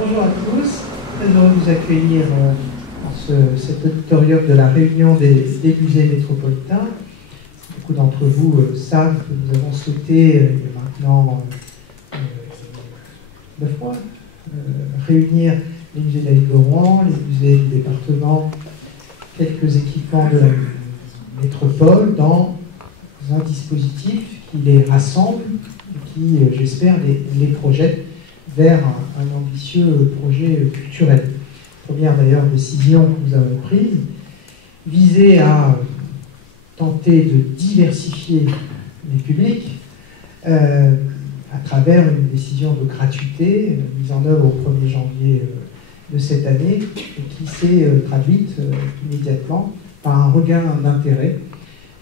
Bonjour à tous, très heureux de vous accueillir dans cet auditorium de la réunion des musées métropolitains. Beaucoup d'entre vous savent que nous avons souhaité, il y a maintenant 9 mois, réunir les musées de la ville de Rouen, les musées du département, quelques équipements de la métropole dans un dispositif qui les rassemble et qui, j'espère, les projette vers un ambitieux projet culturel. Première d'ailleurs décision que nous avons prise, visée à tenter de diversifier les publics à travers une décision de gratuité mise en œuvre au 1er janvier de cette année et qui s'est traduite immédiatement par un regain d'intérêt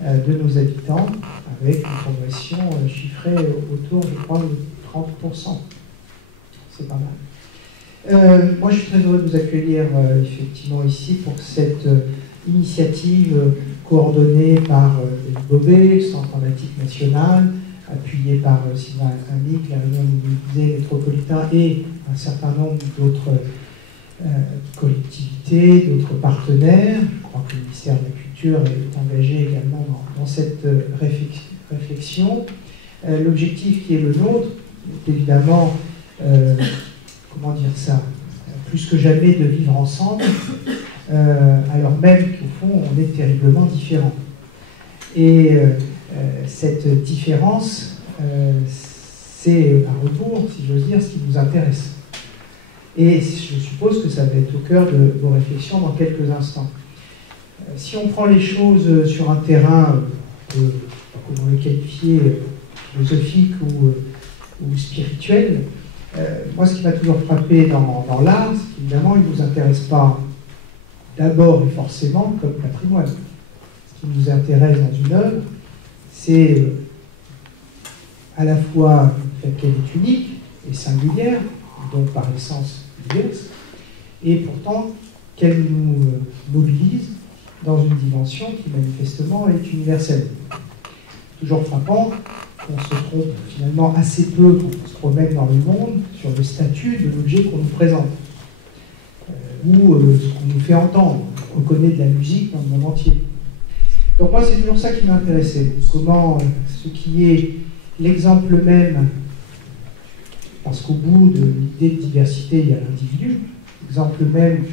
de nos habitants avec une progression chiffrée autour, je crois, de 30%. C'est pas mal. Moi, je suis très heureux de vous accueillir effectivement ici pour cette initiative coordonnée par David Bobet, le Centre dramatique national, appuyé par Sylvain Amic, la réunion des musées métropolitains et un certain nombre d'autres collectivités, d'autres partenaires. Je crois que le ministère de la Culture est engagé également dans cette réflexion. L'objectif qui est le nôtre est évidemment comment dire ça, plus que jamais de vivre ensemble, alors même qu'au fond on est terriblement différents. Et cette différence, c'est à rebours, si j'ose dire, ce qui vous intéresse. Et je suppose que ça va être au cœur de vos réflexions dans quelques instants. Si on prend les choses sur un terrain, comment le qualifier, philosophique ou spirituel, moi, ce qui m'a toujours frappé dans l'art, c'est qu'évidemment, il ne nous intéresse pas d'abord et forcément comme patrimoine. Ce qui nous intéresse dans une œuvre, c'est à la fois le fait qu'elle est unique et singulière, donc par essence diverse, et pourtant qu'elle nous mobilise dans une dimension qui manifestement est universelle. Toujours frappant qu'on se trompe finalement assez peu quand on se promène dans le monde sur le statut de l'objet qu'on nous présente ou ce qu'on nous fait entendre. On connaît de la musique dans le monde entier. Donc moi, c'est toujours ça qui m'a intéressé. Comment ce qui est l'exemple même, parce qu'au bout de l'idée de diversité, il y a l'individu, l'exemple même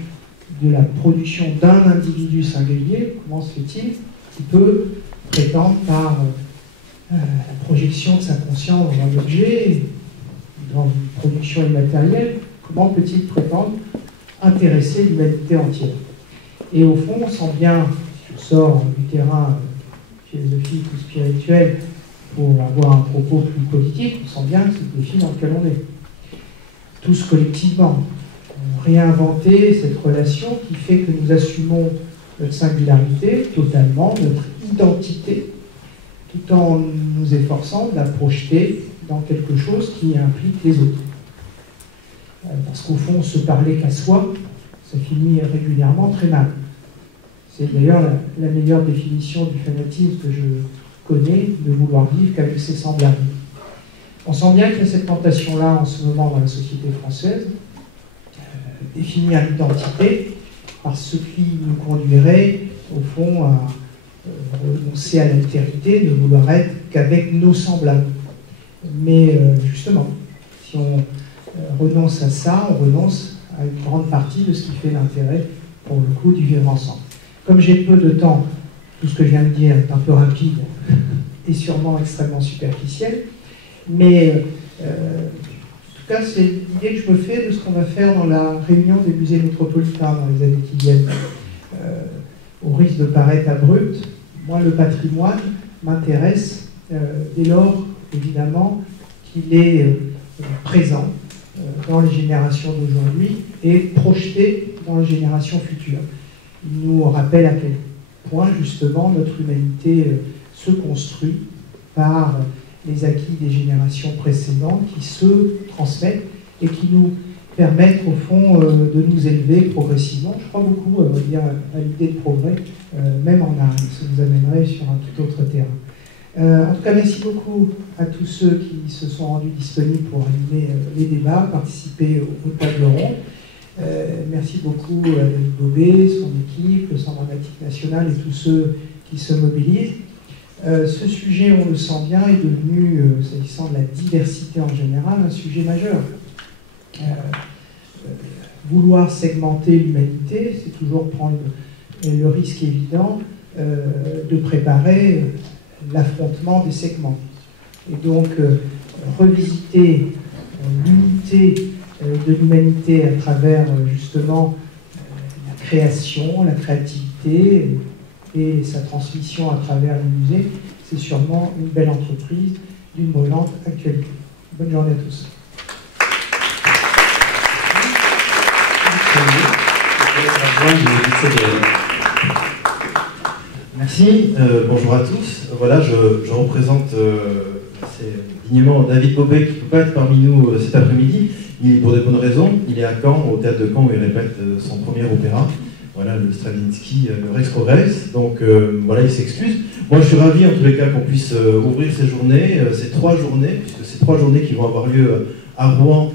de la production d'un individu singulier, comment se fait-il qu'il peut prétendre par la projection de sa conscience dans un objet, dans une production immatérielle, comment peut-il prétendre intéresser l'humanité entière? Et au fond, on sent bien, si je sors du terrain philosophique ou spirituel pour avoir un propos plus politique, on sent bien que c'est le défi dans lequel on est. Tous collectivement, réinventer cette relation qui fait que nous assumons notre singularité totalement, notre identité, tout en nous efforçant de la projeter dans quelque chose qui implique les autres. Parce qu'au fond, se parler qu'à soi, ça finit régulièrement très mal. C'est d'ailleurs la meilleure définition du fanatisme que je connais, de vouloir vivre qu'avec ses semblables. On sent bien qu'il y a cette tentation-là en ce moment dans la société française, définir l'identité par ce qui nous conduirait, au fond, à renoncer à l'altérité, ne vouloir être qu'avec nos semblables. Mais justement, si on renonce à ça, on renonce à une grande partie de ce qui fait l'intérêt, pour le coup, du vivre ensemble. Comme j'ai peu de temps, tout ce que je viens de dire est un peu rapide et sûrement extrêmement superficiel, mais en tout cas, c'est l'idée que je me fais de ce qu'on va faire dans la réunion des musées métropolitains dans les années qui viennent. Au risque de paraître abrupt, moi, le patrimoine m'intéresse dès lors, évidemment, qu'il est présent dans les générations d'aujourd'hui et projeté dans les générations futures. Il nous rappelle à quel point, justement, notre humanité se construit par les acquis des générations précédentes qui se transmettent et qui nous permettent, au fond, de nous élever progressivement. Je crois beaucoup à l'idée de progrès, même en art. Ça nous amènerait sur un tout autre terrain. En tout cas, merci beaucoup à tous ceux qui se sont rendus disponibles pour animer les débats, participer aux tables rondes. Merci beaucoup à David Bobet, son équipe, le Centre dramatique national et tous ceux qui se mobilisent. Ce sujet, on le sent bien, est devenu, s'agissant de la diversité en général, un sujet majeur. Vouloir segmenter l'humanité, c'est toujours prendre le risque évident de préparer l'affrontement des segments. Et donc, revisiter l'unité de l'humanité à travers justement la création, la créativité et sa transmission à travers les musées, c'est sûrement une belle entreprise d'une brûlante actualité. Bonne journée à tous. Merci, bonjour à tous. Voilà, je représente dignement David Bobet qui ne peut pas être parmi nous cet après-midi, pour de bonnes raisons. Il est à Caen, au théâtre de Caen, où il répète son premier opéra, voilà, le Stravinsky, le Rex Progress. Donc voilà, il s'excuse. Moi, je suis ravi en tous les cas qu'on puisse ouvrir ces journées, ces 3 journées, puisque ces 3 journées qui vont avoir lieu à Rouen,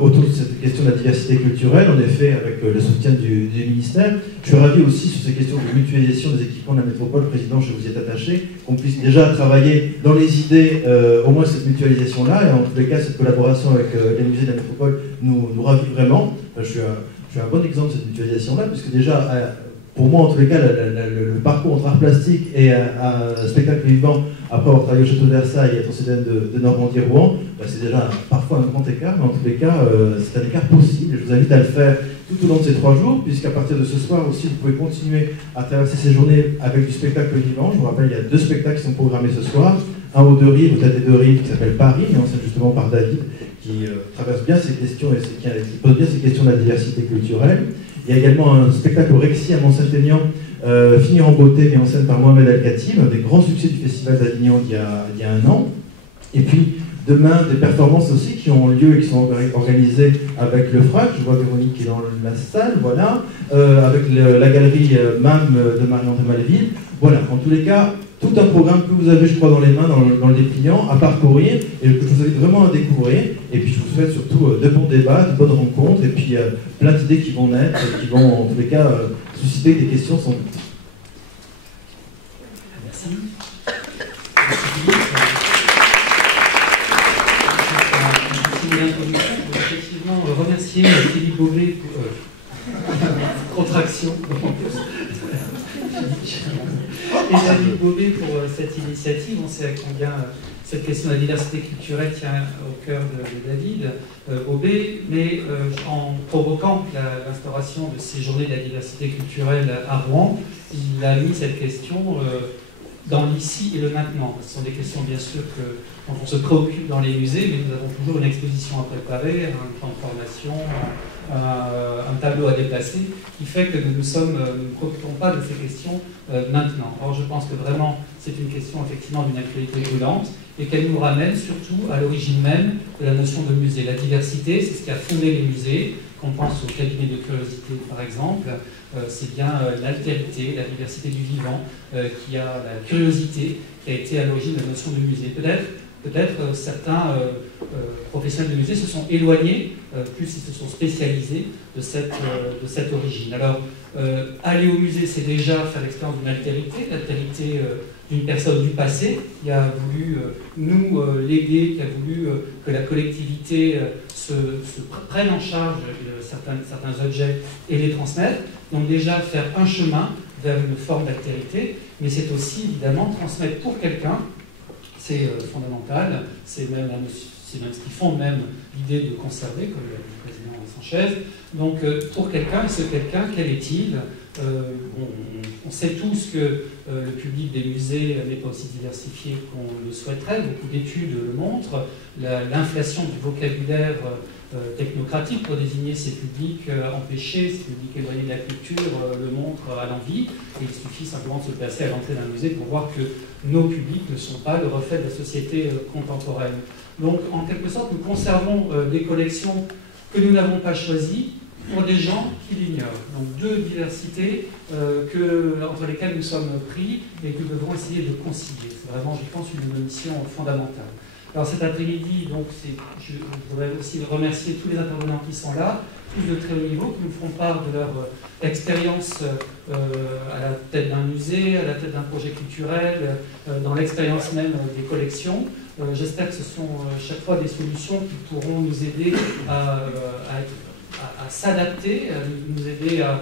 autour de cette question de la diversité culturelle, en effet, avec le soutien du ministère. Je suis ravi aussi sur ces questions de mutualisation des équipements de la métropole, Président, je vous y êtes attaché, qu'on puisse déjà travailler dans les idées, au moins cette mutualisation-là, et en tous les cas, cette collaboration avec les musées de la métropole nous ravit vraiment. Je suis un bon exemple de cette mutualisation-là, puisque déjà, pour moi, en tous les cas, le parcours entre art plastique et un spectacle vivant, après avoir travaillé au Château de Versailles et être au CDN de Normandie-Rouen, c'est déjà parfois un grand écart, mais en tous les cas, c'est un écart possible. Et je vous invite à le faire tout au long de ces 3 jours, puisqu'à partir de ce soir aussi, vous pouvez continuer à traverser ces journées avec du spectacle vivant. Je vous rappelle, il y a 2 spectacles qui sont programmés ce soir. Un au Deux-Rives, au Théâtre des Deux-Rives, qui s'appelle Paris, et ensuite justement par David, qui traverse bien ces questions et qui pose bien ces questions de la diversité culturelle. Il y a également un spectacle au Rexy à Mont-Saint-Aignan, Finir en beauté, mis en scène par Mohamed Al-Khatib, un des grands succès du Festival d'Avignon il y a 1 an. Et puis, demain, des performances aussi qui ont lieu et qui sont organisées avec le FRAC. Je vois Véronique qui est dans la salle, voilà. Avec la galerie MAM de Marie-André Malville. Voilà, en tous les cas, tout un programme que vous avez, je crois, dans les mains, dans le dépliant, à parcourir, et que je vous invite vraiment à découvrir. Et puis, je vous souhaite surtout de bons débats, de bonnes rencontres, et puis plein d'idées qui vont naître, et qui vont, en tous les cas, susciter des questions sans doute. Merci. L'introduction, je veux effectivement remercier Philippe Bobet pour contraction et David Bobet pour cette initiative. On sait à combien cette question de la diversité culturelle tient au cœur de David Bobet, mais en provoquant l'instauration de ces journées de la diversité culturelle à Rouen, il a mis cette question dans l'ici et le maintenant. Ce sont des questions bien sûr dont on se préoccupe dans les musées, mais nous avons toujours une exposition à préparer, un plan de formation, un tableau à déplacer, qui fait que nous ne nous préoccupons pas de ces questions maintenant. Or, je pense que vraiment, c'est une question effectivement d'une actualité brûlante, et qu'elle nous ramène surtout à l'origine même de la notion de musée. La diversité, c'est ce qui a fondé les musées. Qu'on pense au cabinet de curiosité, par exemple, c'est bien l'altérité, la diversité du vivant, qui a la curiosité, qui a été à l'origine de la notion de musée. Peut-être certains professionnels de musée se sont éloignés, plus ils se sont spécialisés de cette origine. Alors, aller au musée, c'est déjà faire l'expérience d'une l'altérité d'une personne du passé qui a voulu nous léguer, qui a voulu que la collectivité se prenne en charge certains objets et les transmettre. Donc déjà faire un chemin vers une forme d'altérité, mais c'est aussi évidemment transmettre pour quelqu'un. C'est fondamental, c'est même ce qui fonde même l'idée de conserver, comme l'a dit le président Sanchez. Donc pour quelqu'un, et ce quelqu'un, quel est-il? On sait tous que le public des musées n'est pas aussi diversifié qu'on le souhaiterait. Beaucoup d'études le montrent. L'inflation du vocabulaire technocratique pour désigner ces publics empêchés, ces publics éloignés de la culture, le montre à l'envi. Et il suffit simplement de se placer à l'entrée d'un musée pour voir que nos publics ne sont pas le reflet de la société contemporaine. Donc, en quelque sorte, nous conservons des collections que nous n'avons pas choisies, pour des gens qui l'ignorent. Donc deux diversités entre lesquelles nous sommes pris et que nous devons essayer de concilier. C'est vraiment, je pense, une mission fondamentale. Alors cet après-midi, donc, je voudrais aussi remercier tous les intervenants qui sont là, tous de très haut niveau, qui nous feront part de leur expérience à la tête d'un musée, à la tête d'un projet culturel, dans l'expérience même des collections. J'espère que ce sont chaque fois des solutions qui pourront nous aider à s'adapter, à nous aider à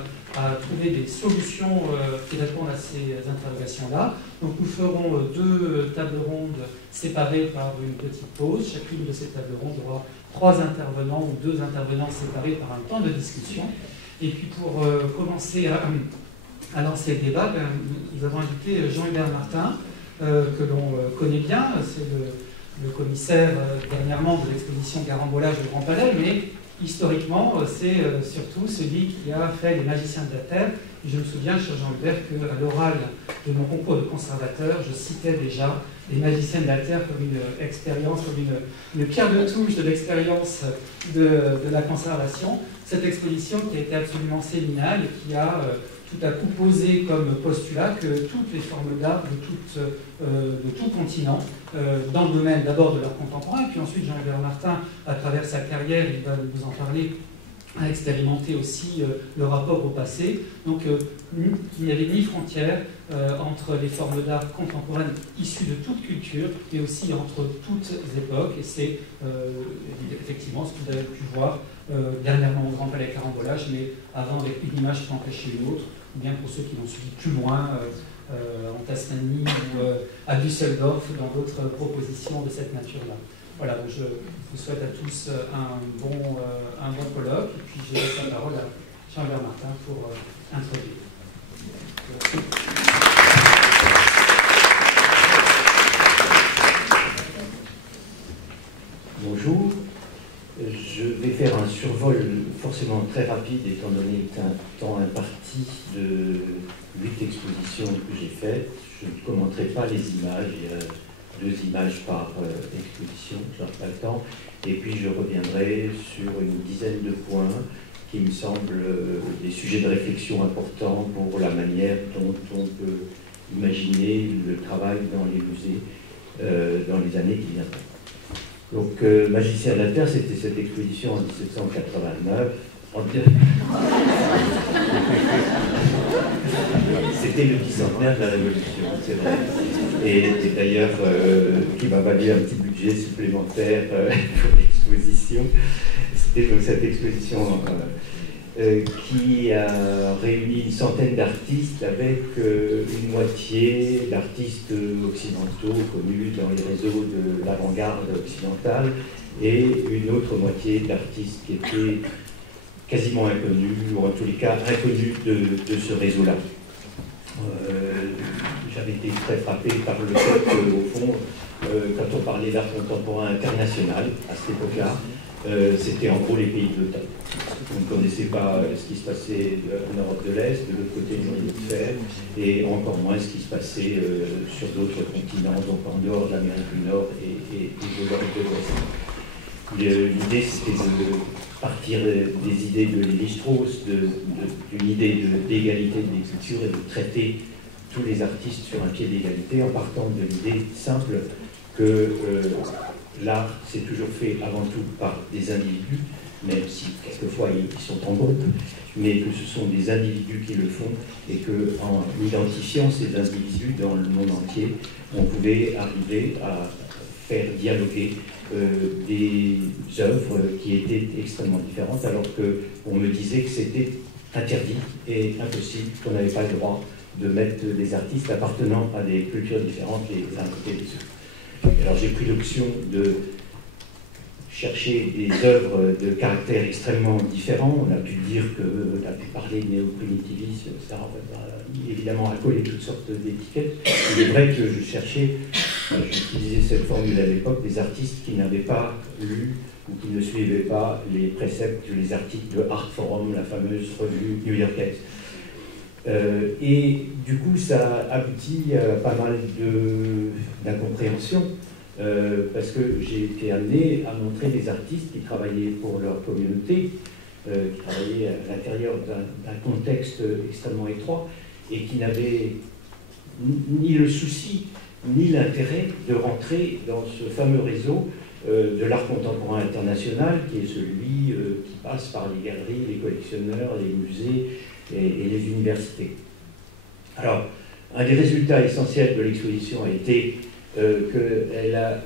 trouver des solutions qui répondent à ces interrogations-là. Donc nous ferons deux tables rondes séparées par une petite pause. Chacune de ces tables rondes aura 3 intervenants ou 2 intervenants séparés par un temps de discussion. Et puis pour commencer à lancer le débat, nous avons invité Jean-Hubert Martin, que l'on connaît bien. C'est le commissaire dernièrement de l'exposition Carambolage au Grand Palais, mais historiquement, c'est surtout celui qui a fait les Magiciens de la Terre. Et je me souviens, cher Jean-Hubert, qu'à l'oral de mon concours de conservateur, je citais déjà les Magiciens de la Terre comme une expérience, comme une pierre de touche de l'expérience de la conservation. Cette exposition qui a été absolument séminale et qui a tout à coup posé comme postulat que toutes les formes d'art de tout continent, dans le domaine d'abord de l'art contemporain, puis ensuite Jean-Hubert Martin, à travers sa carrière, il va nous en parler, a expérimenté aussi le rapport au passé. Donc il n'y avait ni frontière entre les formes d'art contemporaines issues de toute culture et aussi entre toutes époques. Et c'est effectivement ce que vous avez pu voir dernièrement au Grand Palais Carambolage, mais avant avec une image qui empêchait une autre, ou bien pour ceux qui l'ont suivi plus loin, en Tasmanie ou à Düsseldorf, dans d'autres propositions de cette nature-là. Voilà, donc je vous souhaite à tous un bon colloque, et puis je laisse la parole à Jean-Hubert Martin pour introduire. Bonjour, je vais faire un survol forcément très rapide étant donné un temps imparti de 8 expositions que j'ai faites. Je ne commenterai pas les images, il y a 2 images par exposition, je n'aurai pas le temps. Et puis je reviendrai sur une dizaine de points qui me semblent des sujets de réflexion importants pour la manière dont on peut imaginer le travail dans les musées dans les années qui viendront. Donc, Magicien de la Terre, c'était cette exposition en 1789. C'était le bicentenaire de la Révolution, c'est vrai. Et d'ailleurs, qui m'a valu un petit budget supplémentaire pour l'exposition. C'était donc cette exposition qui a réuni une centaine d'artistes avec une moitié d'artistes occidentaux connus dans les réseaux de l'avant-garde occidentale et une autre moitié d'artistes qui étaient quasiment inconnus, ou en tous les cas inconnus de ce réseau-là. J'avais été très frappé par le fait qu'au fond, quand on parlait d'art contemporain international à cette époque-là, c'était en gros les pays de l'OTAN. On ne connaissait pas ce qui se passait en Europe de l'Est, de l'autre côté de l'hémisphère, et encore moins ce qui se passait sur d'autres continents, donc en dehors de l'Amérique du Nord et de l'Europe de l'Ouest. L'idée, c'était de partir des idées de Lévi-Strauss, d'une idée d'égalité des cultures et de traiter tous les artistes sur un pied d'égalité en partant de l'idée simple que l'art, c'est toujours fait avant tout par des individus, même si quelquefois ils sont en groupe, mais que ce sont des individus qui le font et qu'en identifiant ces individus dans le monde entier, on pouvait arriver à faire dialoguer des œuvres qui étaient extrêmement différentes, alors qu'on me disait que c'était interdit et impossible, qu'on n'avait pas le droit de mettre des artistes appartenant à des cultures différentes les uns côté des autres. Alors j'ai pris l'option de chercher des œuvres de caractère extrêmement différent. On a pu dire qu'on a pu parler de néo-primitivisme, ça évidemment a collé toutes sortes d'étiquettes. Il est vrai que je cherchais, j'utilisais cette formule à l'époque, des artistes qui n'avaient pas lu ou qui ne suivaient pas les préceptes, les articles de Art Forum, la fameuse revue new-yorkaise. Et du coup, ça aboutit à pas mal d'incompréhension, parce que j'ai été amené à montrer des artistes qui travaillaient pour leur communauté, qui travaillait à l'intérieur d'un contexte extrêmement étroit et qui n'avait ni le souci ni l'intérêt de rentrer dans ce fameux réseau de l'art contemporain international, qui est celui qui passe par les galeries, les collectionneurs, les musées et les universités. Alors, un des résultats essentiels de l'exposition a été qu'elle a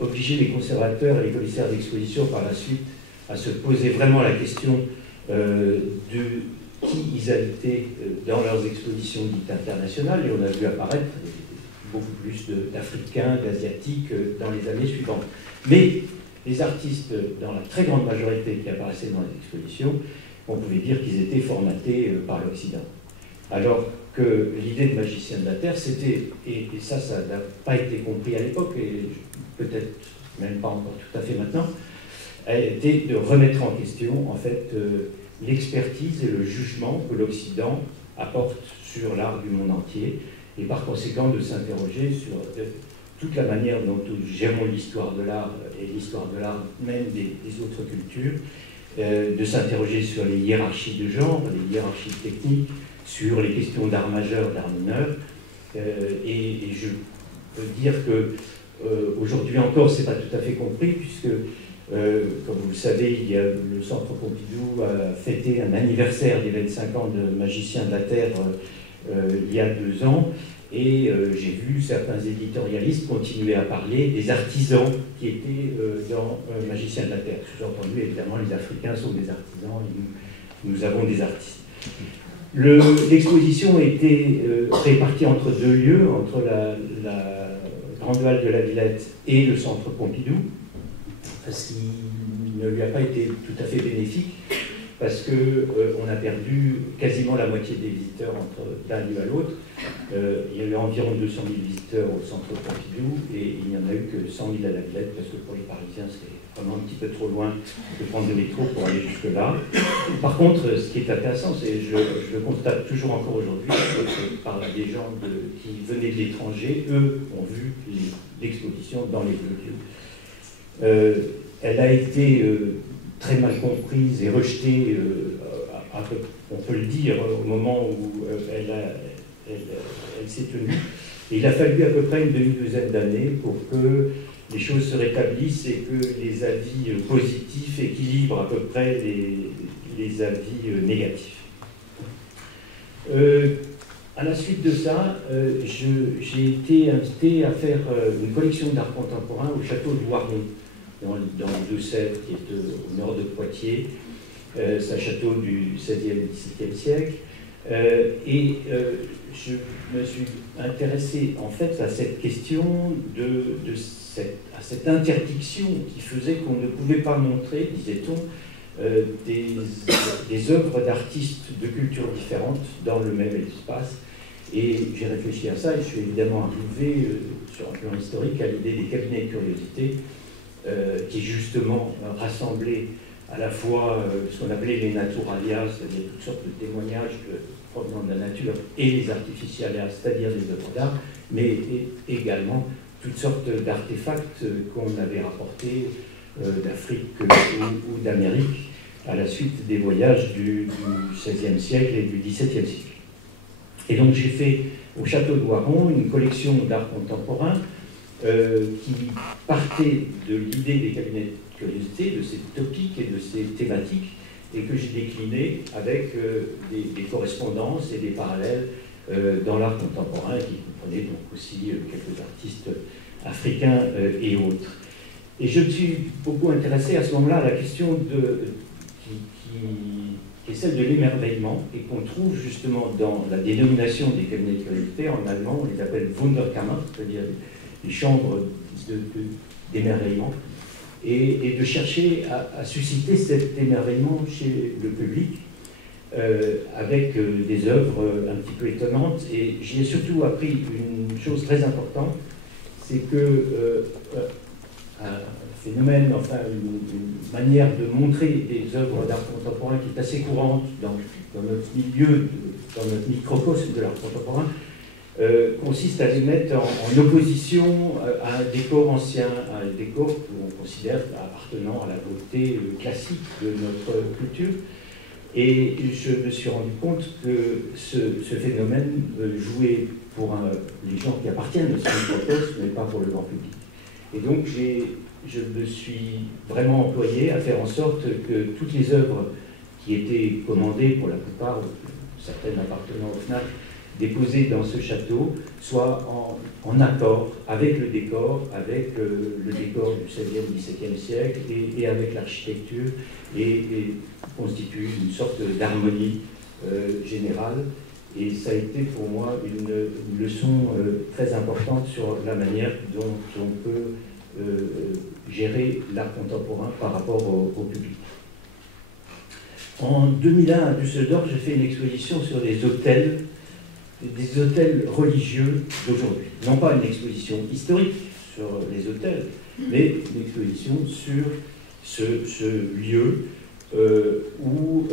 obligé les conservateurs et les commissaires d'exposition par la suite à se poser vraiment la question de qui ils habitaient dans leurs expositions dites internationales, et on a vu apparaître beaucoup plus d'Africains, d'Asiatiques dans les années suivantes. Mais les artistes, dans la très grande majorité qui apparaissaient dans les expositions, on pouvait dire qu'ils étaient formatés par l'Occident. Alors que l'idée de magicien de la Terre, c'était, et ça n'a pas été compris à l'époque, et peut-être même pas encore tout à fait maintenant, était de remettre en question, en fait, l'expertise et le jugement que l'Occident apporte sur l'art du monde entier, et par conséquent de s'interroger sur toute la manière dont nous gérons l'histoire de l'art et l'histoire de l'art même des autres cultures, de s'interroger sur les hiérarchies de genre, les hiérarchies techniques, sur les questions d'art majeur, d'art mineur, et je peux dire que aujourd'hui encore, c'est pas tout à fait compris, puisque, comme vous le savez, il y a le Centre Pompidou a fêté un anniversaire des 25 ans de Magicien de la Terre il y a 2 ans, et j'ai vu certains éditorialistes continuer à parler des artisans qui étaient dans Magicien de la Terre. Sous-entendu, évidemment, les Africains sont des artisans, et nous avons des artistes. L'exposition était répartie entre 2 lieux, entre la Grande Halle de la Villette et le Centre Pompidou, ce qui ne lui a pas été tout à fait bénéfique, parce qu'on a perdu quasiment la moitié des visiteurs d'un lieu à l'autre. Il y a eu environ 200 000 visiteurs au Centre Pompidou, et il n'y en a eu que 100 000 à la Villette, parce que pour les Parisiens, c'est vraiment un petit peu trop loin de prendre le métro pour aller jusque-là. Par contre, ce qui est intéressant, c'est, je le constate toujours encore aujourd'hui, par des gens qui venaient de l'étranger, eux ont vu l'exposition dans les 2 lieux. Elle a été très mal comprise et rejetée, on peut le dire, au moment où elle s'est tenue. Et il a fallu à peu près une demi-douzaine d'années pour que les choses se rétablissent et que les avis positifs équilibrent à peu près les avis négatifs. À la suite de ça, j'ai été invité à faire une collection d'art contemporain au château de Voiron, dans le Deux-Sèvres, qui est au nord de Poitiers. C'est un château du XVIe, XVIIe siècle. Et je me suis intéressé en fait à cette question à cette interdiction qui faisait qu'on ne pouvait pas montrer, disait-on, des œuvres d'artistes de cultures différentes dans le même espace. Et j'ai réfléchi à ça et je suis évidemment arrivé sur un plan historique à l'idée des cabinets de curiosité qui justement rassemblaient à la fois ce qu'on appelait les naturalia, c'est-à-dire toutes sortes de témoignages provenant de la nature, et les artificialia, c'est-à-dire des œuvres d'art, mais également toutes sortes d'artefacts qu'on avait rapportés d'Afrique ou d'Amérique à la suite des voyages du XVIe siècle et du XVIIe siècle. Et donc j'ai fait au château de Voiron une collection d'art contemporain qui partait de l'idée des cabinets de curiosité, de ces topics et de ces thématiques, et que j'ai décliné avec des correspondances et des parallèles dans l'art contemporain, qui comprenaient donc aussi quelques artistes africains et autres. Et je me suis beaucoup intéressé à ce moment-là à la question qui est celle de l'émerveillement, et qu'on trouve justement dans la dénomination des cabinets de curiosité. En allemand, on les appelle Wunderkammer, c'est-à-dire les chambres d'émerveillement, et de chercher à susciter cet émerveillement chez le public avec des œuvres un petit peu étonnantes. Et j'y ai surtout appris une chose très importante, c'est que un phénomène, enfin une manière de montrer des œuvres d'art contemporain qui est assez courante dans notre milieu, dans notre microcosme de l'art contemporain, consiste à les mettre en opposition à un décor ancien, à un décor qu'on considère appartenant à la beauté classique de notre culture. Et je me suis rendu compte que ce phénomène jouait pour les gens qui appartiennent au Microcosme, mais pas pour le grand public. Et donc je me suis vraiment employé à faire en sorte que toutes les œuvres qui étaient commandées, pour la plupart, certaines appartenant au FNAC, déposées dans ce château, soient en accord avec le décor du XVIe, XVIIe siècle et avec l'architecture, et constituent une sorte d'harmonie générale. Et ça a été pour moi une leçon très importante sur la manière dont on peut gérer l'art contemporain par rapport au public. En 2001, à Düsseldorf, j'ai fait une exposition sur des hôtels religieux d'aujourd'hui. Non pas une exposition historique sur les hôtels, mais une exposition sur ce lieu où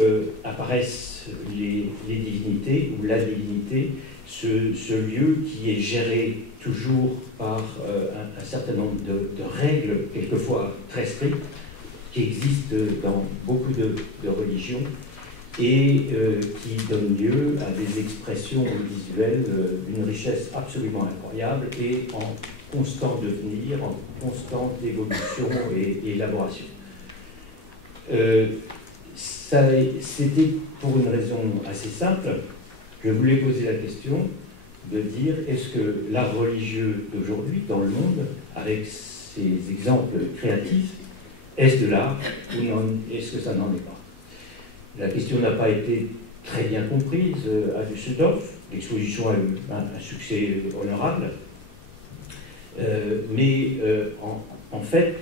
apparaissent les divinités, ou la divinité, ce lieu qui est géré toujours par un certain nombre de règles, quelquefois très strictes, qui existent dans beaucoup de religions, et qui donnent lieu à des expressions visuelles d'une richesse absolument incroyable et en constant devenir, en constante évolution et élaboration. C'était pour une raison assez simple. Je voulais poser la question de dire, est-ce que l'art religieux d'aujourd'hui dans le monde, avec ces exemples créatifs, est-ce de l'art ou est-ce que ça n'en est pas? La question n'a pas été très bien comprise à Düsseldorf. L'exposition a eu un succès honorable. Mais en fait,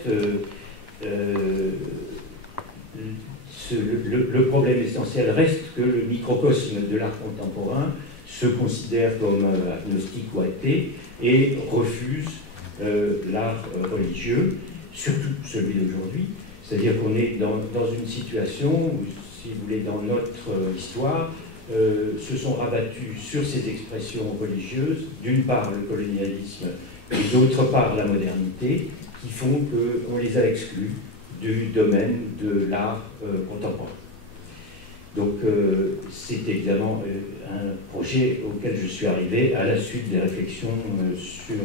le problème essentiel reste que le microcosme de l'art contemporain se considère comme agnostique ou athée et refuse l'art religieux, surtout celui d'aujourd'hui. C'est-à-dire qu'on est dans une situation où, si vous voulez, dans notre histoire, se sont rabattus sur ces expressions religieuses, d'une part le colonialisme et d'autre part la modernité, qui font qu'on les a exclus du domaine de l'art contemporain. Donc c'est évidemment un projet auquel je suis arrivé à la suite des réflexions sur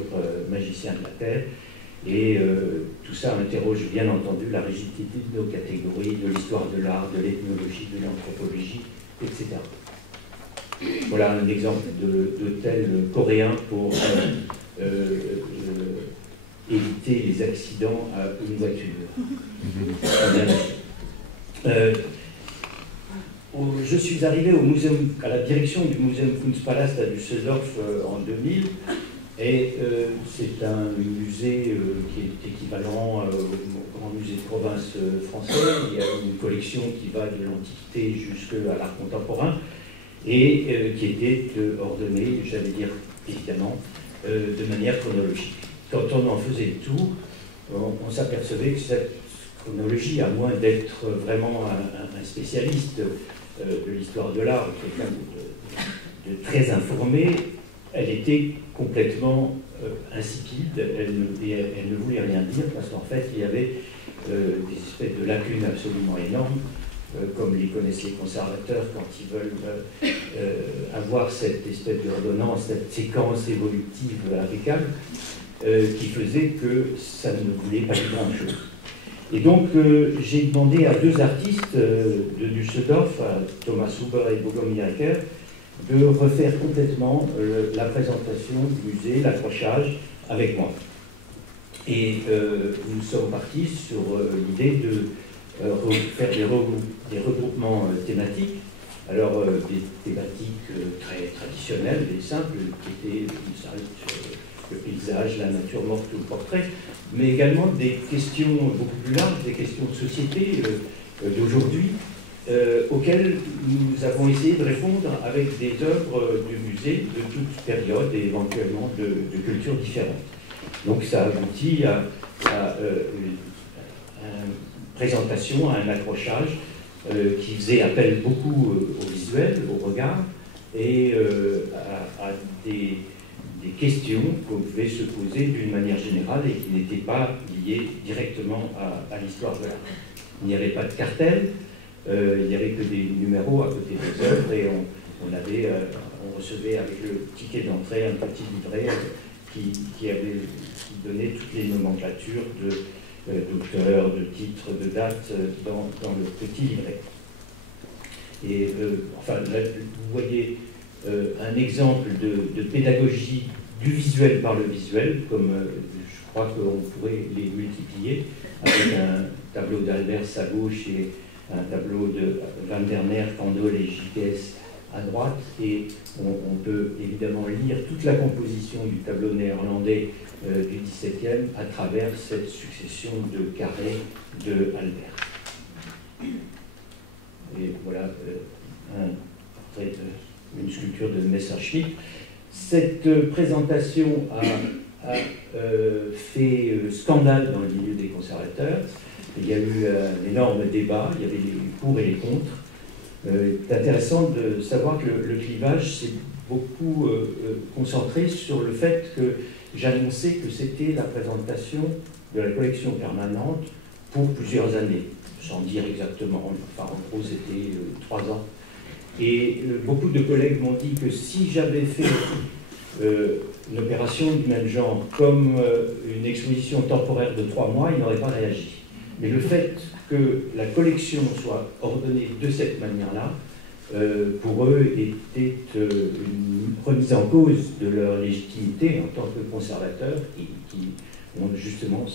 Magicien de la Terre, et tout ça interroge bien entendu la rigidité de nos catégories, de l'histoire de l'art, de l'ethnologie, de l'anthropologie, etc. Voilà un exemple d'hôtel coréen pour éviter les accidents à une voiture. Je suis arrivé à la direction du Museum Kunstpalast à Düsseldorf en 2000, et c'est un musée qui est équivalent au grand musée de province français. Il y a une collection qui va de l'Antiquité jusqu'à l'art contemporain, et qui était ordonnée, j'allais dire évidemment, de manière chronologique. Quand on en faisait le tour, on s'apercevait que cette chronologie, à moins d'être vraiment un spécialiste de l'histoire de l'art, quelqu'un de très informé, elle était complètement insipide, elle ne voulait rien dire, parce qu'en fait, il y avait des espèces de lacunes absolument énormes, comme les connaissent les conservateurs quand ils veulent avoir cette espèce d'ordonnance, cette séquence évolutive impeccable, qui faisait que ça ne voulait pas dire grand-chose. Et donc, j'ai demandé à deux artistes de Düsseldorf, Thomas Huber et Bogom Jaeger, de refaire complètement la présentation du musée, l'accrochage, avec moi. Et nous sommes partis sur l'idée de faire des regroupements thématiques. Alors, des thématiques très traditionnelles et simples, qui étaient le paysage, la nature morte ou le portrait, mais également des questions beaucoup plus larges, des questions de société d'aujourd'hui, auxquelles nous avons essayé de répondre avec des œuvres du musée de toutes périodes et éventuellement de cultures différentes. Donc ça aboutit à une présentation, à un accrochage qui faisait appel beaucoup au visuel, au regard, et à des des questions qu'on pouvait se poser d'une manière générale et qui n'étaient pas liées directement à l'histoire de l'art. Il n'y avait pas de cartel, il n'y avait que des numéros à côté des œuvres et on recevait avec le ticket d'entrée un petit livret qui donnait toutes les nomenclatures d'auteurs, de titres, de dates dans le petit livret. Et enfin, là, vous voyez un exemple de pédagogie du visuel par le visuel, comme je crois qu'on pourrait les multiplier, avec un tableau d'Albers à gauche et un tableau de Van der Neer, Candole et JPS à droite, et on peut évidemment lire toute la composition du tableau néerlandais du XVIIe à travers cette succession de carrés de Albert. Et voilà une sculpture de Messerschmitt. Cette présentation a fait scandale dans le milieu des conservateurs. Il y a eu un énorme débat, il y avait les pour et les contre. C'est intéressant de savoir que le clivage s'est beaucoup concentré sur le fait que j'annonçais que c'était la présentation de la collection permanente pour plusieurs années, sans dire exactement, enfin en gros c'était 3 ans. Et beaucoup de collègues m'ont dit que si j'avais fait une opération du même genre comme une exposition temporaire de 3 mois, ils n'auraient pas réagi. Mais le fait que la collection soit ordonnée de cette manière-là, pour eux, était une remise en cause de leur légitimité en tant que conservateurs qui ont justement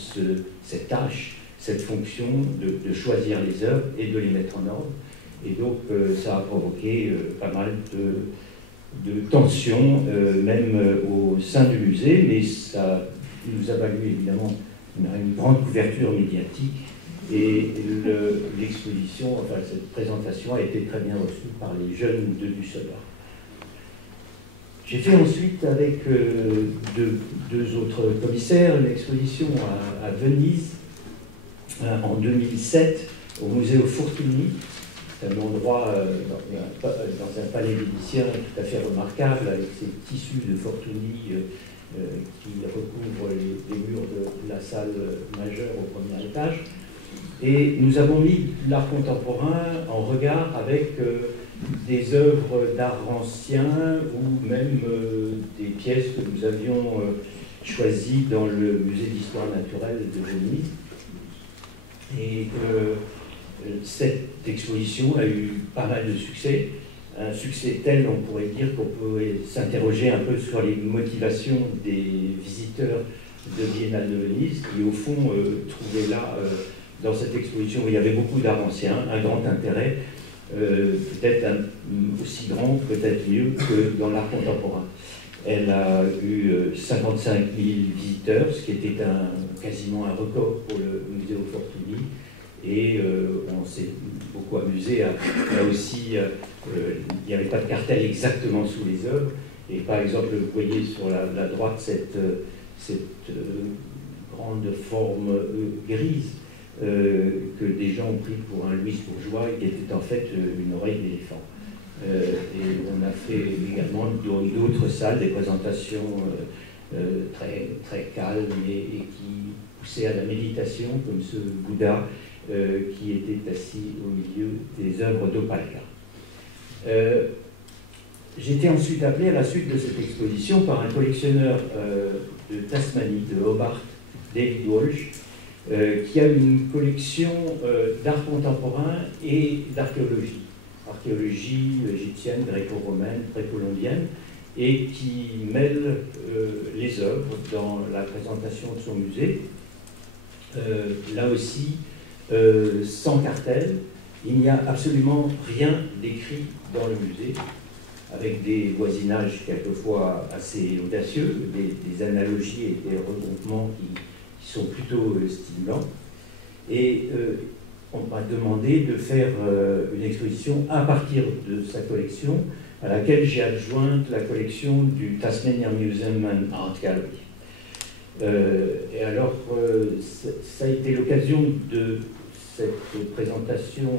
cette tâche, cette fonction de choisir les œuvres et de les mettre en ordre. Et donc, ça a provoqué pas mal de tensions, même au sein du musée, mais ça nous a valu évidemment une grande couverture médiatique. Et l'exposition, enfin cette présentation a été très bien reçue par les jeunes de Düsseldorf. J'ai fait ensuite avec deux autres commissaires une exposition à Venise en 2007 au Museo Fortuny. C'est un endroit dans un palais vénitien tout à fait remarquable avec ces tissus de Fortuny qui recouvrent les murs de la salle majeure au premier étage. Et nous avons mis l'art contemporain en regard avec des œuvres d'art ancien ou même des pièces que nous avions choisies dans le musée d'histoire naturelle de Venise. Et cette exposition a eu pas mal de succès, un succès tel, on pourrait dire, qu'on pourrait s'interroger un peu sur les motivations des visiteurs de Biennale de Venise, qui au fond trouvaient là, dans cette exposition où il y avait beaucoup d'art ancien, un grand intérêt, peut-être aussi grand, peut-être mieux que dans l'art contemporain. Elle a eu 55 000 visiteurs, ce qui était quasiment un record pour le Museo Fortuny. Et on s'est beaucoup amusé. Là aussi, il n'y avait pas de cartel exactement sous les œuvres. Et par exemple, vous voyez sur la droite cette grande forme grise que des gens ont pris pour un Louis bourgeois et qui était en fait une oreille d'éléphant. Et on a fait également dans d'autres salles des présentations très, très calmes et qui poussaient à la méditation, comme ce Bouddha qui était assis au milieu des œuvres d'Opalka. J'ai été ensuite appelé à la suite de cette exposition par un collectionneur de Tasmanie, de Hobart, David Walsh, qui a une collection d'art contemporain et d'archéologie. Archéologie égyptienne, gréco-romaine, précolombienne, et qui mêle les œuvres dans la présentation de son musée. Là aussi, sans cartel, il n'y a absolument rien d'écrit dans le musée, avec des voisinages quelquefois assez audacieux, des analogies et des regroupements qui sont plutôt stimulants. Et on m'a demandé de faire une exposition à partir de sa collection, à laquelle j'ai adjoint la collection du Tasmanian Museum and Art Gallery. Et alors, ça a été l'occasion de cette présentation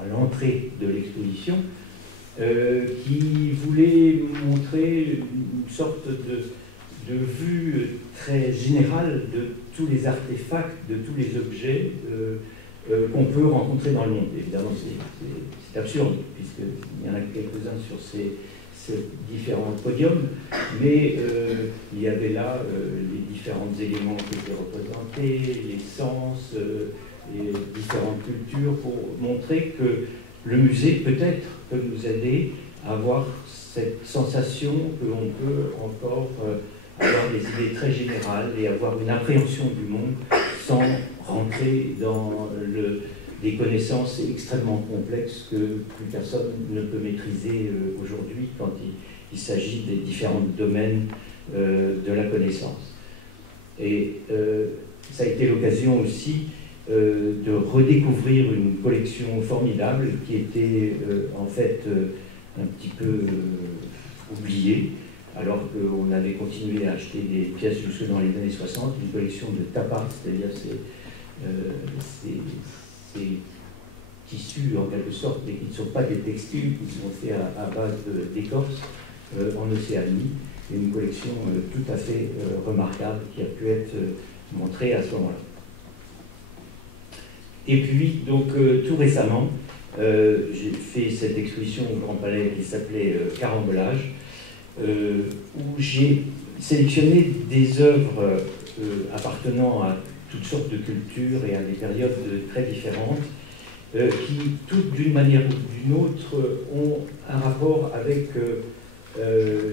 à l'entrée de l'exposition, qui voulait montrer une sorte de vue très générale de tous les artefacts, de tous les objets qu'on peut rencontrer dans le monde. Évidemment, c'est absurde, puisqu'il y en a quelques-uns sur ces différents podiums, mais il y avait là les différents éléments qui étaient représentés, les sens, les différentes cultures, pour montrer que le musée peut-être peut nous aider à avoir cette sensation que l'on peut encore avoir des idées très générales et avoir une appréhension du monde sans rentrer dans des connaissances extrêmement complexes que plus personne ne peut maîtriser aujourd'hui quand il s'agit des différents domaines de la connaissance. Et ça a été l'occasion aussi de redécouvrir une collection formidable qui était en fait un petit peu oubliée, alors qu'on avait continué à acheter des pièces jusque dans les années 60, une collection de tapas, c'est-à-dire ces tissus en quelque sorte, mais qui ne sont pas des textiles, qui sont faits à base d'écorce en Océanie, et une collection tout à fait remarquable qui a pu être montrée à ce moment-là. Et puis, donc, tout récemment, j'ai fait cette exposition au Grand Palais qui s'appelait Carambolage, où j'ai sélectionné des œuvres appartenant à toutes sortes de cultures et à des périodes très différentes, qui, toutes d'une manière ou d'une autre, ont un rapport avec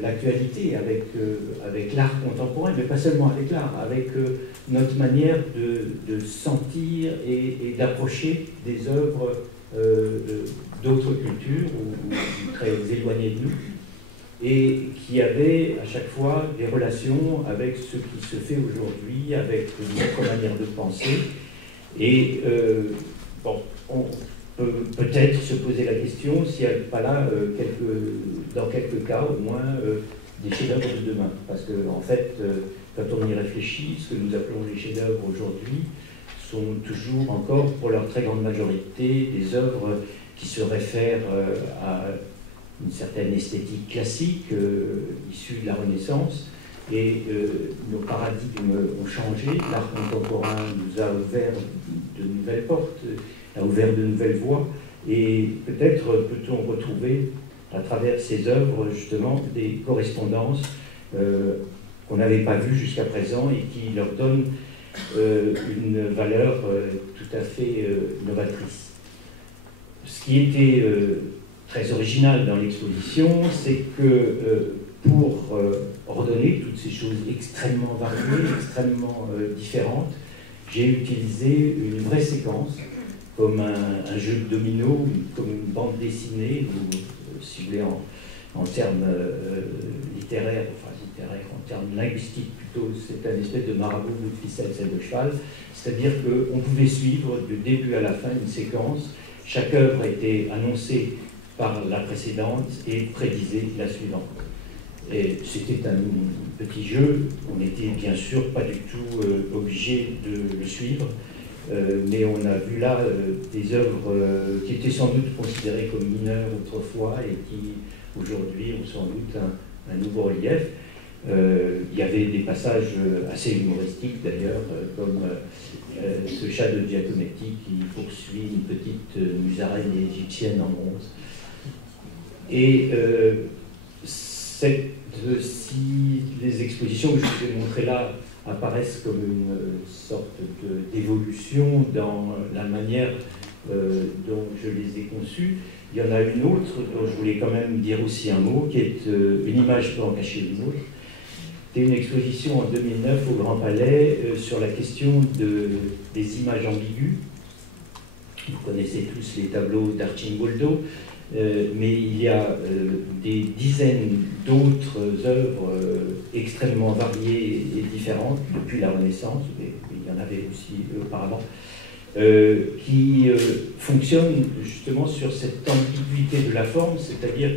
l'actualité, avec l'art contemporain, mais pas seulement avec l'art, avec notre manière de sentir et d'approcher des œuvres d'autres cultures ou très éloignées de nous, et qui avaient à chaque fois des relations avec ce qui se fait aujourd'hui, avec notre manière de penser. Et bon, on peut peut-être se poser la question s'il n'y a pas là, dans quelques cas au moins, des chefs-d'œuvre de demain. Parce qu'en fait, quand on y réfléchit, ce que nous appelons les chefs-d'œuvre aujourd'hui sont toujours encore, pour leur très grande majorité, des œuvres qui se réfèrent à une certaine esthétique classique issue de la Renaissance, et nos paradigmes ont changé. L'art contemporain nous a ouvert de nouvelles portes, a ouvert de nouvelles voies, et peut-être peut-on retrouver à travers ces œuvres justement des correspondances qu'on n'avait pas vues jusqu'à présent et qui leur donnent une valeur tout à fait novatrice. Ce qui était très original dans l'exposition, c'est que pour ordonner toutes ces choses extrêmement variées, extrêmement différentes, j'ai utilisé une vraie séquence, comme un jeu de domino, comme une bande dessinée, ou si vous voulez en termes littéraires, en termes linguistiques plutôt, c'est un espèce de marabout de ficelle, celle de cheval, c'est-à-dire qu'on pouvait suivre du début à la fin une séquence, chaque œuvre était annoncée par la précédente et prédisait la suivante. Et c'était un petit jeu, on n'était bien sûr pas du tout obligé de le suivre, mais on a vu là des œuvres qui étaient sans doute considérées comme mineures autrefois et qui aujourd'hui ont sans doute un nouveau relief. Il y avait des passages assez humoristiques d'ailleurs, comme ce chat de Giacometti qui poursuit une petite musaraigne égyptienne en bronze. Et si les expositions que je vous ai montrées là apparaissent comme une sorte d'évolution dans la manière dont je les ai conçues, il y en a une autre dont je voulais quand même dire aussi un mot, qui est une image peut en cacher une autre. C'était une exposition en 2009 au Grand Palais sur la question des images ambiguës. Vous connaissez tous les tableaux d'Arcimboldo, mais il y a des dizaines d'autres œuvres extrêmement variées et différentes depuis la Renaissance, mais il y en avait aussi auparavant, qui fonctionnent justement sur cette ambiguïté de la forme, c'est-à-dire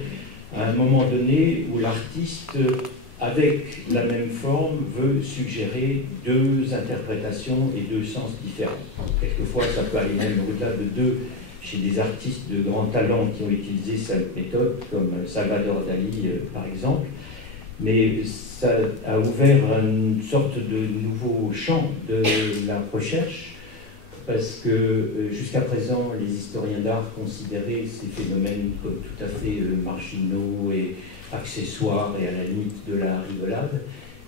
à un moment donné où l'artiste, avec la même forme, veut suggérer deux interprétations et deux sens différents. Quelquefois, ça peut aller même au-delà de deux chez des artistes de grand talent qui ont utilisé cette méthode, comme Salvador Dali par exemple. mais ça a ouvert une sorte de nouveau champ de la recherche, parce que jusqu'à présent, les historiens d'art considéraient ces phénomènes comme tout à fait marginaux et accessoires et à la limite de la rigolade.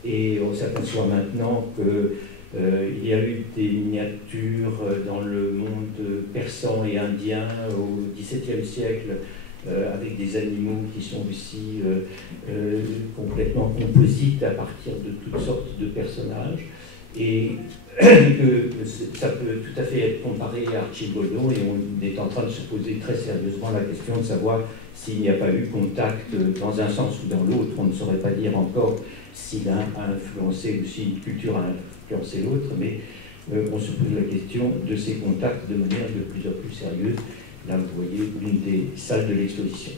Et on s'aperçoit maintenant qu'il y a eu des miniatures dans le monde persan et indien au XVIIe siècle, avec des animaux qui sont aussi complètement composites à partir de toutes sortes de personnages, et que ça peut tout à fait être comparé à Archibaldon, et on est en train de se poser très sérieusement la question de savoir s'il n'y a pas eu contact dans un sens ou dans l'autre. On ne saurait pas dire encore si l'un a influencé ou si une culture a influencé l'autre, mais on se pose la question de ces contacts de manière de plus en plus sérieuse. Là, vous voyez l'une des salles de l'exposition.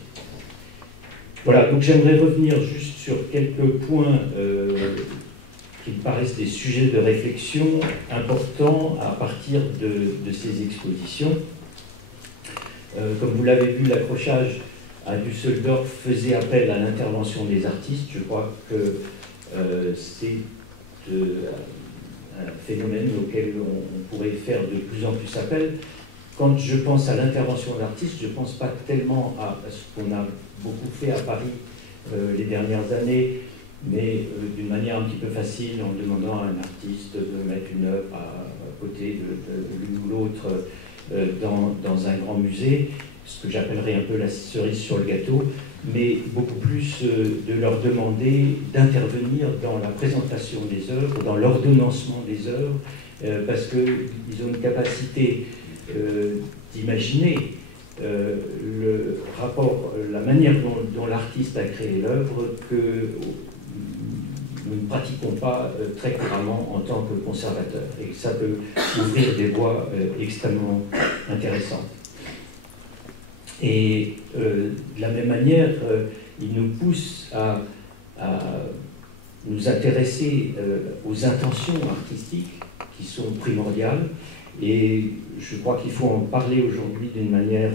Voilà, donc j'aimerais revenir juste sur quelques points qui me paraissent des sujets de réflexion importants à partir de ces expositions. Comme vous l'avez vu, l'accrochage à Düsseldorf faisait appel à l'intervention des artistes. Je crois que c'est un phénomène auquel on pourrait faire de plus en plus appel. Quand je pense à l'intervention d'artistes, je ne pense pas tellement à ce qu'on a beaucoup fait à Paris les dernières années, mais d'une manière un petit peu facile, en demandant à un artiste de mettre une œuvre à côté de l'une ou l'autre dans un grand musée, ce que j'appellerais un peu la cerise sur le gâteau, mais beaucoup plus de leur demander d'intervenir dans la présentation des œuvres, dans l'ordonnancement des œuvres, parce qu'ils ont une capacité d'imaginer le rapport, la manière dont l'artiste a créé l'œuvre que nous ne pratiquons pas très couramment en tant que conservateurs. Et ça peut ouvrir des voies extrêmement intéressantes. Et de la même manière, il nous pousse à nous intéresser aux intentions artistiques qui sont primordiales. Et je crois qu'il faut en parler aujourd'hui d'une manière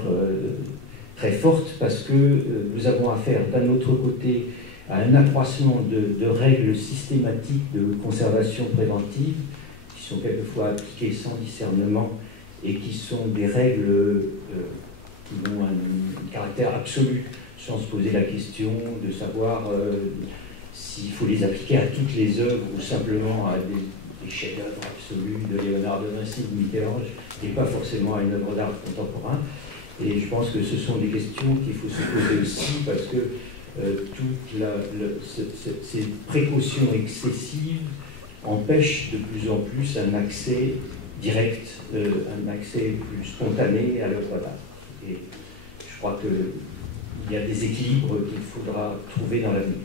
très forte, parce que nous avons affaire d'un autre côté à un accroissement de règles systématiques de conservation préventive, qui sont quelquefois appliquées sans discernement, et qui sont des règles qui ont un caractère absolu, sans se poser la question de savoir s'il faut les appliquer à toutes les œuvres ou simplement à des chefs-d'œuvre absolus de Léonard de Vinci, de Michel-Ange, et pas forcément à une œuvre d'art contemporain. Et je pense que ce sont des questions qu'il faut se poser aussi, parce que ces précautions excessives empêchent de plus en plus un accès direct, un accès plus spontané à l'œuvre d'art. Et je crois qu'il y a des équilibres qu'il faudra trouver dans l'avenir.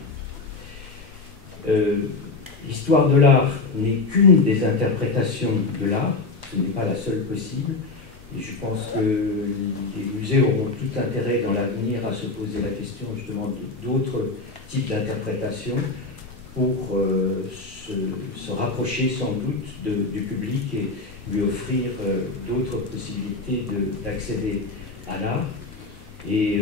L'histoire de l'art n'est qu'une des interprétations de l'art, ce n'est pas la seule possible, et je pense que les musées auront tout intérêt dans l'avenir à se poser la question justement d'autres types d'interprétations pour se rapprocher sans doute du public et lui offrir d'autres possibilités d'accéder à l'art. Et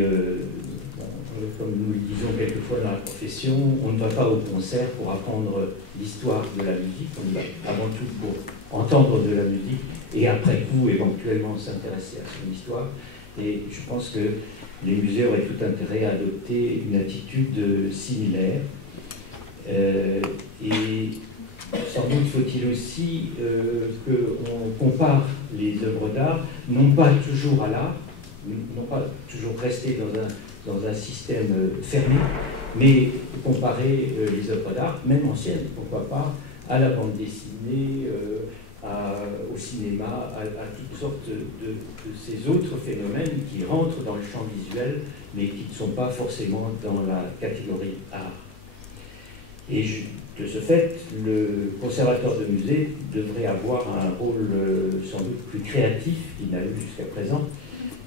comme nous le disons quelquefois dans la profession, on ne va pas au concert pour apprendre l'histoire de la musique, on y va avant tout pour entendre de la musique et après coup éventuellement s'intéresser à son histoire. Et je pense que les musées auraient tout intérêt à adopter une attitude similaire. Et sans doute faut-il aussi qu'on compare les œuvres d'art, non pas toujours à l'art, non pas toujours rester dans un système fermé, mais comparer les œuvres d'art, même anciennes, pourquoi pas, à la bande dessinée, au cinéma, à toutes sortes de ces autres phénomènes qui rentrent dans le champ visuel, mais qui ne sont pas forcément dans la catégorie art. Et de ce fait, le conservateur de musée devrait avoir un rôle sans doute plus créatif qu'il n'a eu jusqu'à présent.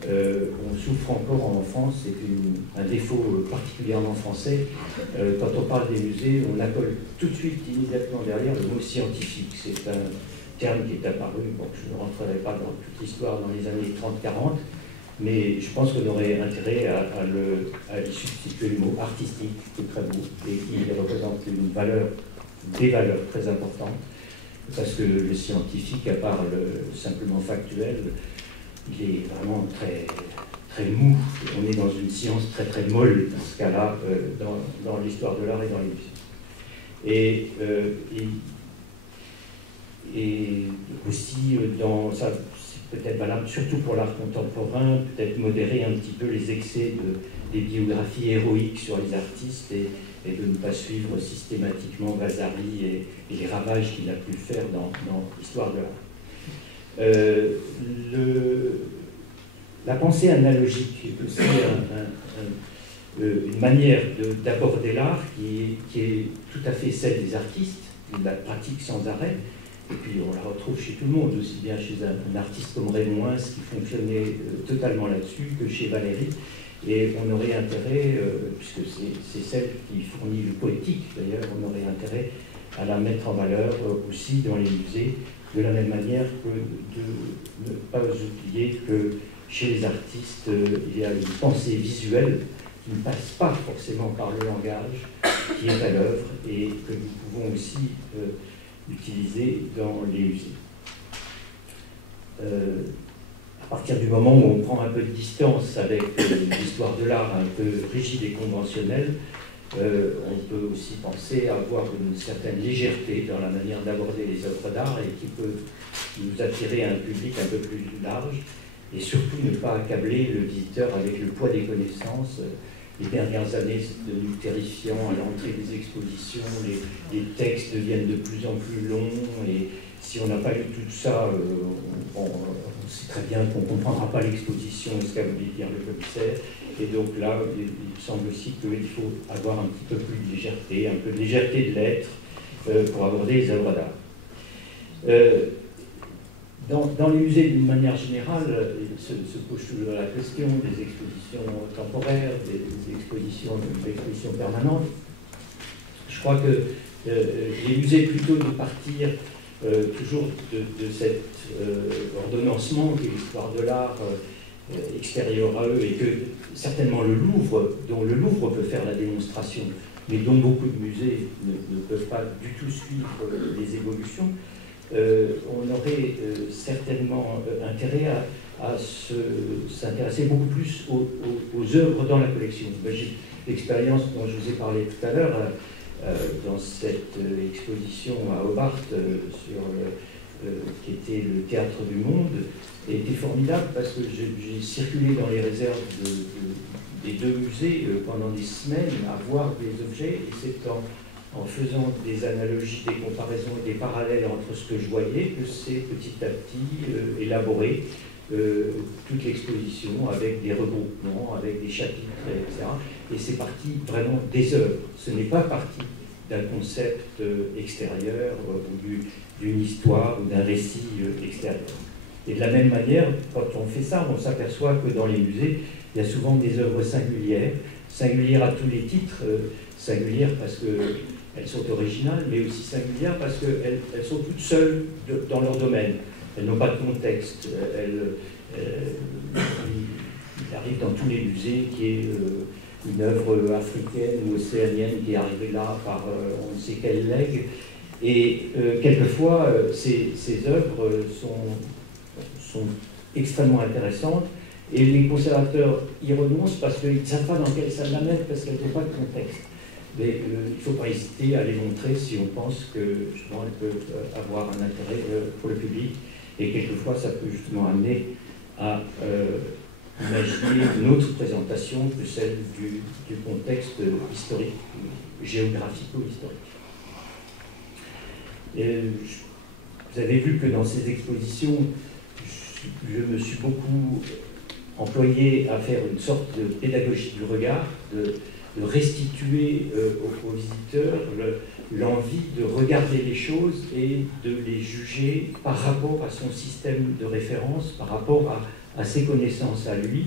On souffre encore en France, c'est un défaut particulièrement français. Quand on parle des musées, on accole tout de suite, immédiatement derrière, le mot scientifique. C'est un terme qui est apparu, bon, je ne rentrerai pas dans toute l'histoire, dans les années 30-40, mais je pense qu'on aurait intérêt à y substituer le mot artistique, qui est très beau, et qui représente une valeur, des valeurs très importantes, parce que le scientifique, à part le simplement factuel, il est vraiment très, très mou. On est dans une science très très molle, dans ce cas-là, dans l'histoire de l'art et dans les musées. Et aussi, ça, c'est peut-être valable surtout pour l'art contemporain, peut-être modérer un petit peu les excès des biographies héroïques sur les artistes et de ne pas suivre systématiquement Vasari et les ravages qu'il a pu faire dans l'histoire de l'art. La pensée analogique est aussi une manière d'aborder l'art qui est tout à fait celle des artistes, qui la pratique sans arrêt. Et puis on la retrouve chez tout le monde, aussi bien chez un artiste comme Raymond Ins qui fonctionnait totalement là-dessus, que chez Valéry. Et on aurait intérêt, puisque c'est celle qui fournit le poétique d'ailleurs, on aurait intérêt à la mettre en valeur aussi dans les musées, de la même manière que de ne pas oublier que chez les artistes, il y a une pensée visuelle qui ne passe pas forcément par le langage, qui est à l'œuvre et que nous pouvons aussi utiliser dans les musées. À partir du moment où on prend un peu de distance avec l'histoire de l'art un peu rigide et conventionnelle, on peut aussi penser à avoir une certaine légèreté dans la manière d'aborder les œuvres d'art et qui peut nous attirer à un public un peu plus large et surtout ne pas accabler le visiteur avec le poids des connaissances. Les dernières années, c'est devenu terrifiant à l'entrée des expositions, les textes deviennent de plus en plus longs et si on n'a pas lu tout ça, on sait très bien qu'on ne comprendra pas l'exposition et ce qu'a voulu dire le commissaire. Et donc là, il semble aussi qu'il faut avoir un petit peu plus de légèreté, un peu de légèreté de l'être pour aborder les œuvres d'art. Dans les musées, d'une manière générale, se pose toujours la question des expositions temporaires, des expositions permanentes. Je crois que les musées, plutôt de partir toujours de cet ordonnancement qui est l'histoire de l'art extérieur à eux, et que certainement le Louvre, dont le Louvre peut faire la démonstration, mais dont beaucoup de musées ne peuvent pas du tout suivre les évolutions, on aurait certainement intérêt à s'intéresser beaucoup plus aux œuvres dans la collection. L'expérience dont je vous ai parlé tout à l'heure, dans cette exposition à Hobart, qui était le Théâtre du Monde, était formidable parce que j'ai circulé dans les réserves des deux musées pendant des semaines à voir des objets, et c'est en faisant des analogies, des comparaisons et des parallèles entre ce que je voyais que c'est petit à petit élaboré toute l'exposition avec des regroupements, avec des chapitres, etc. Et c'est parti vraiment des œuvres. Ce n'est pas parti d'un concept extérieur ou d'une histoire ou d'un récit extérieur. Et de la même manière, quand on fait ça, on s'aperçoit que dans les musées, il y a souvent des œuvres singulières, singulières à tous les titres, singulières parce qu'elles sont originales, mais aussi singulières parce qu'elles sont toutes seules dans leur domaine. Elles n'ont pas de contexte. Il arrive dans tous les musées qu'il y ait une œuvre africaine ou océanienne qui est arrivée là par on ne sait quel legs. Et quelquefois, ces œuvres sont extrêmement intéressantes et les conservateurs y renoncent parce qu'ils ne savent pas dans quelle salle la mettre parce qu'elles n'ont pas de contexte. Mais il ne faut pas hésiter à les montrer si on pense que justement elles peuvent avoir un intérêt pour le public. Et quelquefois, ça peut justement amener à imaginer une autre présentation que celle du contexte historique, géographico-historique. Vous avez vu que dans ces expositions, je me suis beaucoup employé à faire une sorte de pédagogie du regard, de restituer aux visiteurs l'envie de regarder les choses et de les juger par rapport à son système de référence, par rapport à ses connaissances à lui.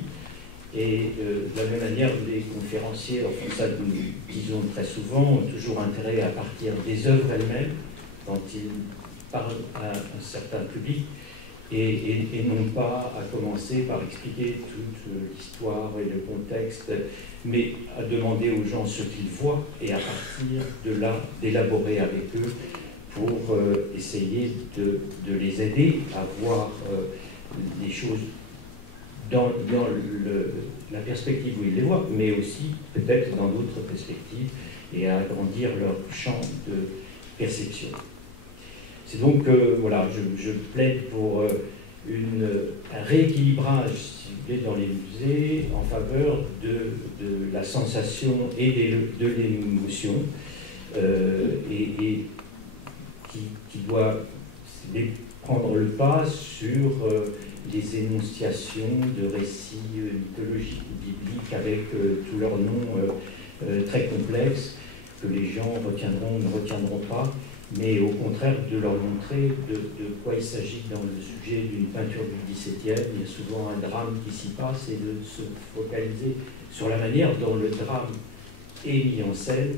Et de la même manière, les conférenciers, enfin ça nous disons très souvent, ont toujours intérêt à partir des œuvres elles-mêmes, quand ils parlent à un certain public, et non pas à commencer par expliquer toute l'histoire et le contexte, mais à demander aux gens ce qu'ils voient et à partir de là d'élaborer avec eux pour essayer de les aider à voir les choses dans la perspective où ils les voient, mais aussi peut-être dans d'autres perspectives et à agrandir leur champ de perception. C'est donc, voilà, je plaide pour un rééquilibrage, si vous voulez, dans les musées en faveur de la sensation et de l'émotion, et qui doit prendre le pas sur les énonciations de récits mythologiques ou bibliques avec tous leurs noms très complexes que les gens retiendront ou ne retiendront pas, mais au contraire de leur montrer de quoi il s'agit dans le sujet d'une peinture du XVIIe. Il y a souvent un drame qui s'y passe et de se focaliser sur la manière dont le drame est mis en scène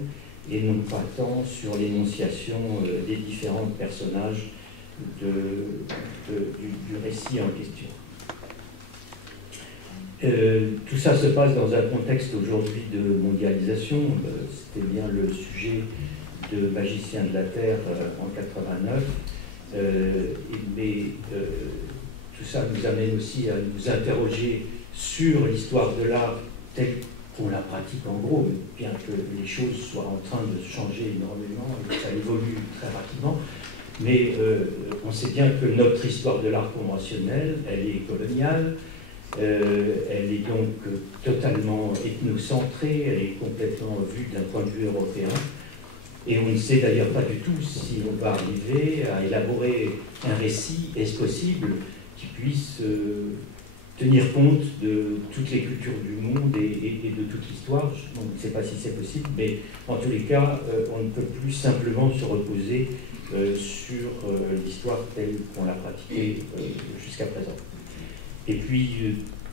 et non pas tant sur l'énonciation des différents personnages du récit en question. Tout ça se passe dans un contexte aujourd'hui de mondialisation. C'était bien le sujet de Magicien de la Terre en 89. Mais tout ça nous amène aussi à nous interroger sur l'histoire de l'art telle qu'on la pratique en gros, bien que les choses soient en train de changer énormément, et ça évolue très rapidement. Mais on sait bien que notre histoire de l'art conventionnel, elle est coloniale, elle est donc totalement ethnocentrée, elle est complètement vue d'un point de vue européen. Et on ne sait d'ailleurs pas du tout si on va arriver à élaborer un récit, est-ce possible, qui puisse tenir compte de toutes les cultures du monde et de toute l'histoire. On ne sait pas si c'est possible, mais en tous les cas, on ne peut plus simplement se reposer sur l'histoire telle qu'on l'a pratiquée jusqu'à présent. Et puis,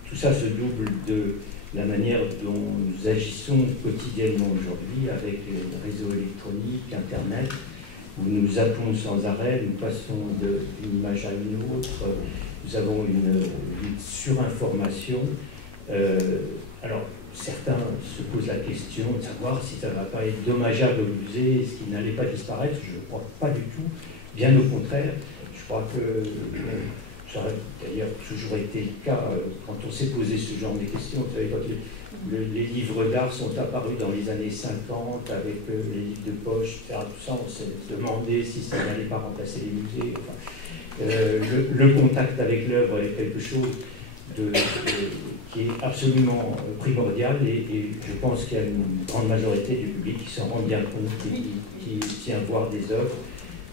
tout ça se double de la manière dont nous agissons quotidiennement aujourd'hui avec les réseaux électroniques, Internet, où nous appelons sans arrêt, nous passons d'une image à une autre, nous avons une surinformation. Alors, certains se posent la question de savoir si ça ne va pas être dommageable au musée, est-ce qu'il n'allait pas disparaître. Je ne crois pas du tout, bien au contraire. Je crois que ça a d'ailleurs toujours été le cas quand on s'est posé ce genre de questions. Vous savez, quand les livres d'art sont apparus dans les années 50 avec les livres de poche, etc., tout ça, on s'est demandé si ça n'allait pas remplacer les musées. Enfin, le contact avec l'œuvre est quelque chose qui est absolument primordial et je pense qu'il y a une grande majorité du public qui s'en rend bien compte, qui tient voir des œuvres.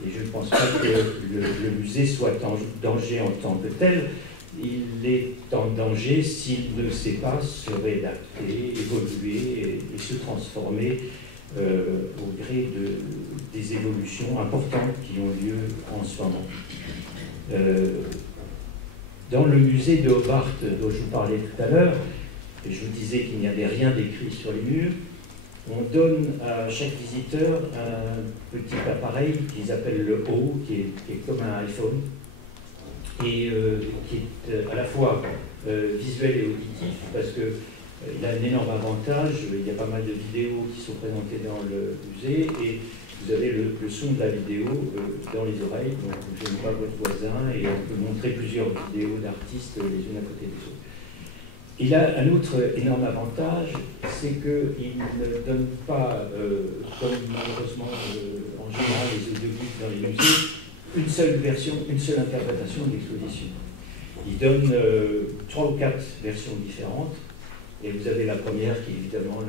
Et je ne pense pas que le musée soit en danger en tant que tel. Il est en danger s'il ne sait pas se réadapter, évoluer et se transformer au gré des évolutions importantes qui ont lieu en ce moment. Dans le musée de Hobart dont je vous parlais tout à l'heure, et je vous disais qu'il n'y avait rien d'écrit sur les murs, on donne à chaque visiteur un petit appareil qu'ils appellent le O, qui est comme un iPhone, et qui est à la fois visuel et auditif, parce qu'il a un énorme avantage. Il y a pas mal de vidéos qui sont présentées dans le musée, et vous avez le son de la vidéo dans les oreilles, donc je ne vois pas votre voisin, et on peut montrer plusieurs vidéos d'artistes les unes à côté des autres. Il a un autre énorme avantage, c'est qu'il ne donne pas, comme malheureusement en général les audiobooks dans les musées, une seule version, une seule interprétation de l'exposition. Il donne 3 ou 4 versions différentes, et vous avez la première qui est évidemment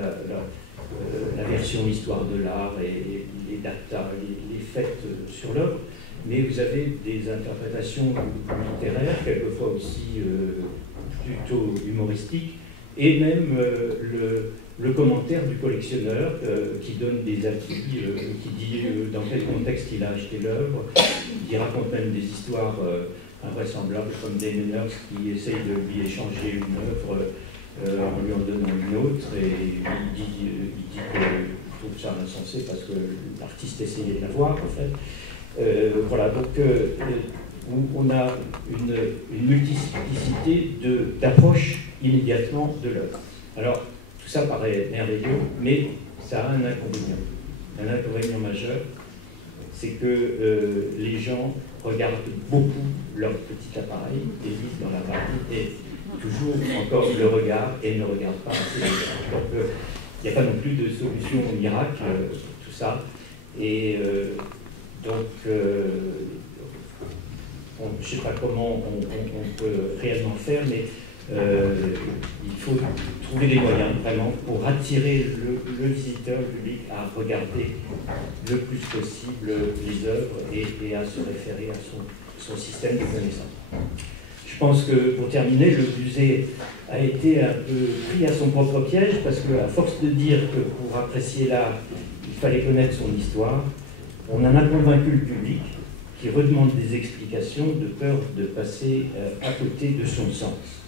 la version histoire de l'art et les datas, les faits sur l'œuvre, mais vous avez des interprétations littéraires, quelquefois aussi plutôt humoristique, et même le commentaire du collectionneur qui donne des avis, qui dit dans quel contexte il a acheté l'œuvre, qui raconte même des histoires invraisemblables comme des meneurs qui essayent de lui échanger une œuvre en lui en donnant une autre, et il dit qu'il trouve ça insensé parce que l'artiste essayait de la voir en fait. Voilà, donc où on a une multiplicité d'approches immédiatement de l'œuvre. Alors, tout ça paraît merveilleux, mais ça a un inconvénient. Un inconvénient majeur, c'est que les gens regardent beaucoup leur petit appareil, et lisent dans l'appareil, et toujours encore le regard, et ne regardent pas assez. Donc, il n'y a pas non plus de solution miracle, tout ça. Et donc, je ne sais pas comment on peut réellement faire, mais il faut trouver des moyens vraiment pour attirer le visiteur, le public, à regarder le plus possible les œuvres et à se référer à son système de connaissances. Je pense que, pour terminer, le musée a été un peu pris à son propre piège, parce qu'à force de dire que pour apprécier l'art, il fallait connaître son histoire, on en a convaincu le public, qui redemande des explications de peur de passer à côté de son sens.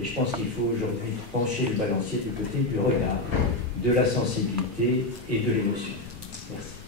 Et je pense qu'il faut aujourd'hui pencher le balancier du côté du regard, de la sensibilité et de l'émotion. Merci.